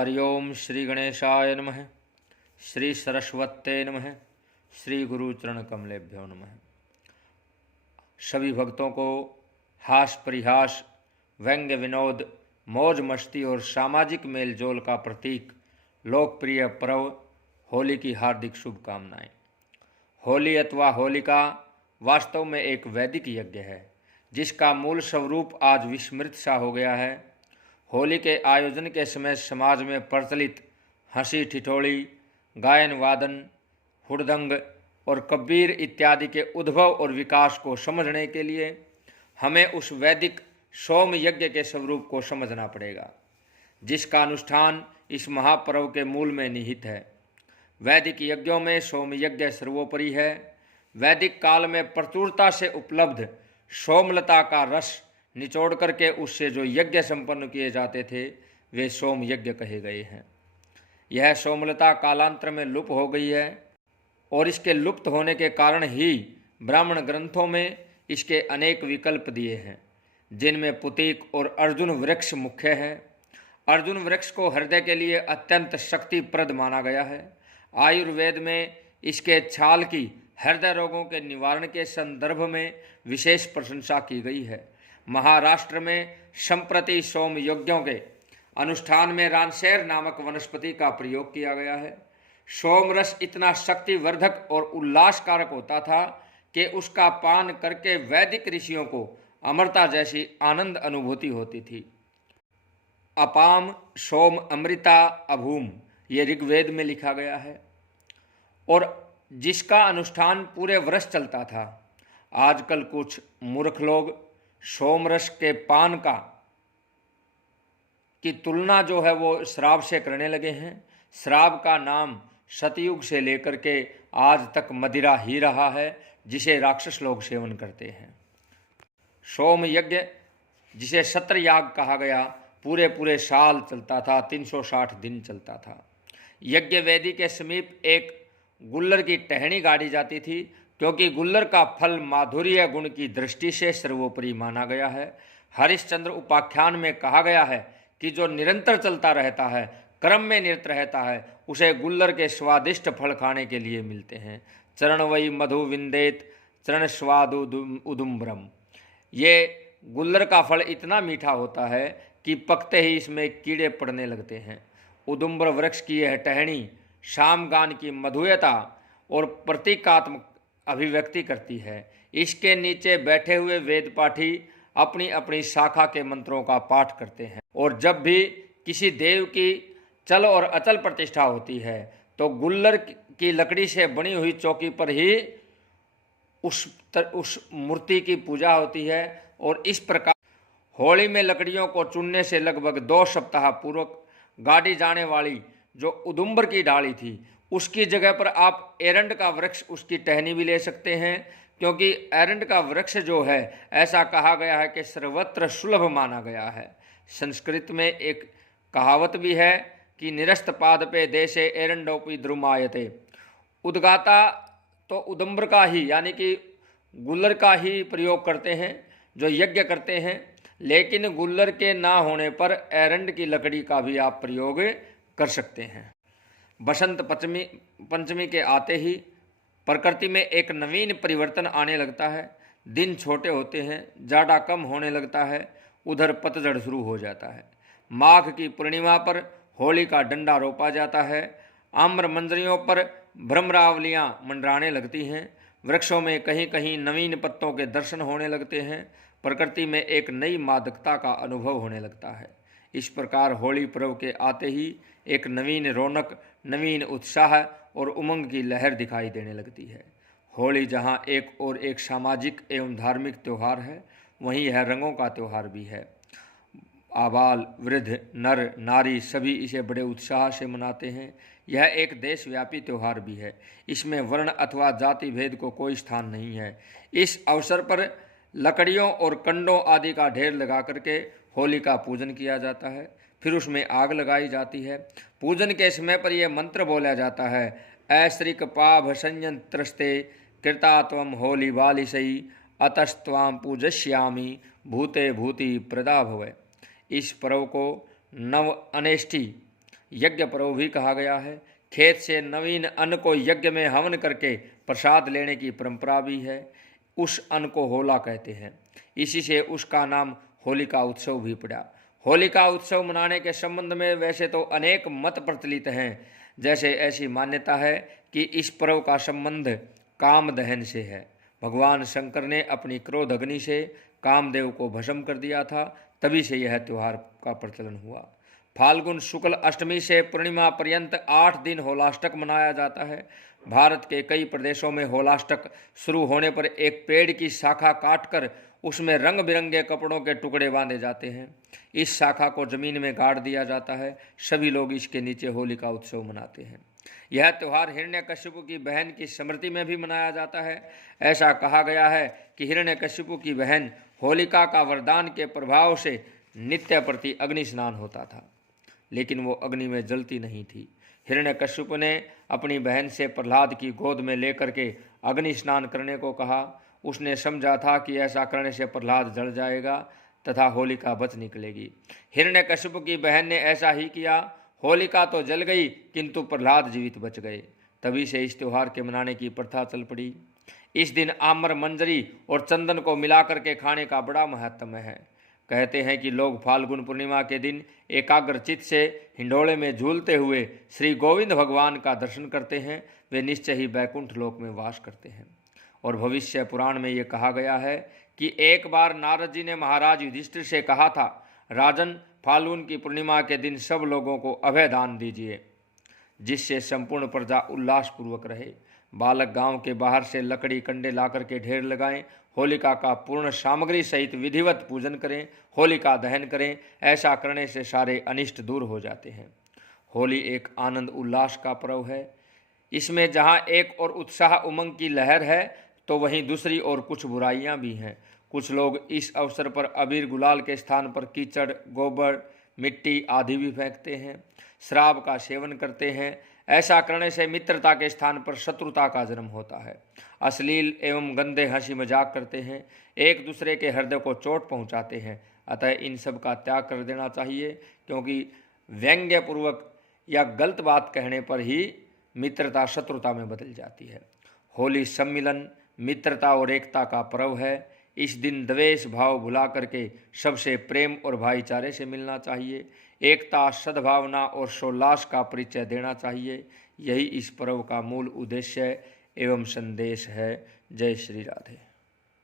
हरिओम श्री गणेशाय नमः। श्री सरस्वते नमः। श्री गुरुचरण कमलेभ्यो नमः। सभी भक्तों को हास परिहास, व्यंग्य विनोद, मौज मस्ती और सामाजिक मेलजोल का प्रतीक लोकप्रिय पर्व होली की हार्दिक शुभकामनाएं। होली अथवा होलिका वास्तव में एक वैदिक यज्ञ है जिसका मूल स्वरूप आज विस्मृत सा हो गया है। होली के आयोजन के समय समाज में प्रचलित हंसी ठिठोली, गायन वादन, हुड़दंग और कबीर इत्यादि के उद्भव और विकास को समझने के लिए हमें उस वैदिक सोम यज्ञ के स्वरूप को समझना पड़ेगा जिसका अनुष्ठान इस महापर्व के मूल में निहित है। वैदिक यज्ञों में सोम यज्ञ सर्वोपरि है। वैदिक काल में प्रचुरता से उपलब्ध सोमलता का रस निचोड़ करके उससे जो यज्ञ संपन्न किए जाते थे वे सोम यज्ञ कहे गए हैं। यह सोमलता कालांतर में लुप्त हो गई है और इसके लुप्त होने के कारण ही ब्राह्मण ग्रंथों में इसके अनेक विकल्प दिए हैं जिनमें पुतीक और अर्जुन वृक्ष मुख्य है। अर्जुन वृक्ष को हृदय के लिए अत्यंत शक्तिप्रद माना गया है। आयुर्वेद में इसके छाल की हृदय रोगों के निवारण के संदर्भ में विशेष प्रशंसा की गई है। महाराष्ट्र में संप्रति सोम यज्ञों के अनुष्ठान में रानसेर नामक वनस्पति का प्रयोग किया गया है। सोमरस इतना शक्तिवर्धक और उल्लासकारक होता था कि उसका पान करके वैदिक ऋषियों को अमरता जैसी आनंद अनुभूति होती थी। अपाम सोम अमृता अभूम ये ऋग्वेद में लिखा गया है और जिसका अनुष्ठान पूरे वर्ष चलता था। आजकल कुछ मूर्ख लोग सोमरस के पान की तुलना जो है वो श्राप से करने लगे हैं। श्राप का नाम सतयुग से लेकर के आज तक मदिरा ही रहा है जिसे राक्षस लोग सेवन करते हैं। सोम यज्ञ जिसे सत्र याग कहा गया पूरे साल चलता था, 360 दिन चलता था। यज्ञ वेदी के समीप एक गुल्लर की टहनी गाड़ी जाती थी क्योंकि गुल्लर का फल माधुर्य गुण की दृष्टि से सर्वोपरि माना गया है। हरिश्चंद्र उपाख्यान में कहा गया है कि जो निरंतर चलता रहता है, क्रम में निरत रहता है, उसे गुल्लर के स्वादिष्ट फल खाने के लिए मिलते हैं। चरण वही मधु विंदेत चरण स्वादु उदुम्बरम। ये गुल्लर का फल इतना मीठा होता है कि पकते ही इसमें कीड़े पड़ने लगते हैं। उदुम्बर वृक्ष की यह टहनी शामगान की मधुयता और प्रतीकात्मक अभिव्यक्ति करती है। इसके नीचे बैठे हुए वेद पाठी अपनी अपनी शाखा के मंत्रों का पाठ करते हैं और जब भी किसी देव की चल और अचल प्रतिष्ठा होती है तो गुल्लर की लकड़ी से बनी हुई चौकी पर ही उस मूर्ति की पूजा होती है। और इस प्रकार होली में लकड़ियों को चुनने से लगभग 2 सप्ताह पूर्व गाड़ी जाने वाली जो उदुम्बर की डाली थी उसकी जगह पर आप एरंड का वृक्ष उसकी टहनी भी ले सकते हैं क्योंकि एरंड का वृक्ष जो है ऐसा कहा गया है कि सर्वत्र सुलभ माना गया है। संस्कृत में एक कहावत भी है कि निरस्त पाद पे देशे एरंडोपी द्रुमायते। उद्गाता तो उदुम्बर का ही यानी कि गुल्लर का ही प्रयोग करते हैं जो यज्ञ करते हैं, लेकिन गुल्लर के ना होने पर एरंड की लकड़ी का भी आप प्रयोग कर सकते हैं। बसंत पंचमी के आते ही प्रकृति में एक नवीन परिवर्तन आने लगता है। दिन छोटे होते हैं, जाड़ा कम होने लगता है, उधर पतझड़ शुरू हो जाता है। माघ की पूर्णिमा पर होली का डंडा रोपा जाता है। आम्र मंजरियों पर भ्रमरावलियाँ मंडराने लगती हैं। वृक्षों में कहीं कहीं नवीन पत्तों के दर्शन होने लगते हैं। प्रकृति में एक नई मादकता का अनुभव होने लगता है। इस प्रकार होली पर्व के आते ही एक नवीन रौनक, नवीन उत्साह और उमंग की लहर दिखाई देने लगती है। होली जहाँ एक और एक सामाजिक एवं धार्मिक त्यौहार है, वहीं यह रंगों का त्यौहार भी है। आबाल वृद्ध नर नारी सभी इसे बड़े उत्साह से मनाते हैं। यह एक देशव्यापी त्यौहार भी है। इसमें वर्ण अथवा जाति भेद को कोई स्थान नहीं है। इस अवसर पर लकड़ियों और कंडों आदि का ढेर लगा करके होली का पूजन किया जाता है। फिर उसमें आग लगाई जाती है। पूजन के समय पर यह मंत्र बोला जाता है, ऐश्रिक पाभ संयंत्रस्ते कृतात्वम होली बालिशई अतस्त्वाम पूजश्यामी भूते भूति प्रदा भवे। इस पर्व को नव अनेष्टि यज्ञ पर्व भी कहा गया है। खेत से नवीन अन्न को यज्ञ में हवन करके प्रसाद लेने की परंपरा भी है। उस अन्न को होला कहते हैं, इसी से उसका नाम होलिका उत्सव भी पड़ा। होलिका उत्सव मनाने के संबंध में वैसे तो अनेक मत प्रचलित हैं। जैसे ऐसी मान्यता है कि इस पर्व का संबंध काम दहन से है। भगवान शंकर ने अपनी क्रोध अग्नि से कामदेव को भस्म कर दिया था, तभी से यह त्यौहार का प्रचलन हुआ। फाल्गुन शुक्ल अष्टमी से पूर्णिमा पर्यंत 8 दिन होलाष्टक मनाया जाता है। भारत के कई प्रदेशों में होलाष्टक शुरू होने पर एक पेड़ की शाखा काटकर उसमें रंग बिरंगे कपड़ों के टुकड़े बांधे जाते हैं। इस शाखा को जमीन में गाड़ दिया जाता है। सभी लोग इसके नीचे होली का उत्सव मनाते हैं। यह त्यौहार हिरण्यकशिपु की बहन की स्मृति में भी मनाया जाता है। ऐसा कहा गया है कि हिरण्यकशिपु की बहन होलिका का वरदान के प्रभाव से नित्य प्रति अग्नि स्नान होता था, लेकिन वो अग्नि में जलती नहीं थी। हिरण्यकशिपु ने अपनी बहन से प्रहलाद की गोद में लेकर के अग्नि स्नान करने को कहा। उसने समझा था कि ऐसा करने से प्रहलाद जल जाएगा तथा होलिका बच निकलेगी। हिरण्यकशिपु की बहन ने ऐसा ही किया। होलिका तो जल गई किंतु प्रहलाद जीवित बच गए। तभी से इस त्यौहार के मनाने की प्रथा चल पड़ी। इस दिन आम्र, मंजरी और चंदन को मिला करके खाने का बड़ा महत्व है। कहते हैं कि लोग फाल्गुन पूर्णिमा के दिन एकाग्रचित से हिंडोले में झूलते हुए श्री गोविंद भगवान का दर्शन करते हैं। वे निश्चय ही बैकुंठ लोक में वास करते हैं। और भविष्य पुराण में ये कहा गया है कि एक बार नारद जी ने महाराज युधिष्ठिर से कहा था, राजन, फाल्गुन की पूर्णिमा के दिन सब लोगों को अभय दान दीजिए, जिससे संपूर्ण प्रजा उल्लासपूर्वक रहे। बालक गांव के बाहर से लकड़ी कंडे ला करके ढेर लगाएं, होलिका का पूर्ण सामग्री सहित विधिवत पूजन करें, होलिका दहन करें। ऐसा करने से सारे अनिष्ट दूर हो जाते हैं। होली एक आनंद उल्लास का पर्व है। इसमें जहाँ एक और उत्साह उमंग की लहर है तो वहीं दूसरी ओर कुछ बुराइयां भी हैं। कुछ लोग इस अवसर पर अबीर गुलाल के स्थान पर कीचड़, गोबर, मिट्टी आदि भी फेंकते हैं। शराब का सेवन करते हैं। ऐसा करने से मित्रता के स्थान पर शत्रुता का जन्म होता है। अश्लील एवं गंदे हंसी मजाक करते हैं, एक दूसरे के हृदय को चोट पहुंचाते हैं। अतः इन सब का त्याग कर देना चाहिए, क्योंकि व्यंग्यपूर्वक या गलत बात कहने पर ही मित्रता शत्रुता में बदल जाती है। होली सम्मिलन, मित्रता और एकता का पर्व है। इस दिन द्वेष भाव भुला करके सबसे प्रेम और भाईचारे से मिलना चाहिए। एकता, सद्भावना और सोल्लास का परिचय देना चाहिए। यही इस पर्व का मूल उद्देश्य एवं संदेश है। जय श्री राधे।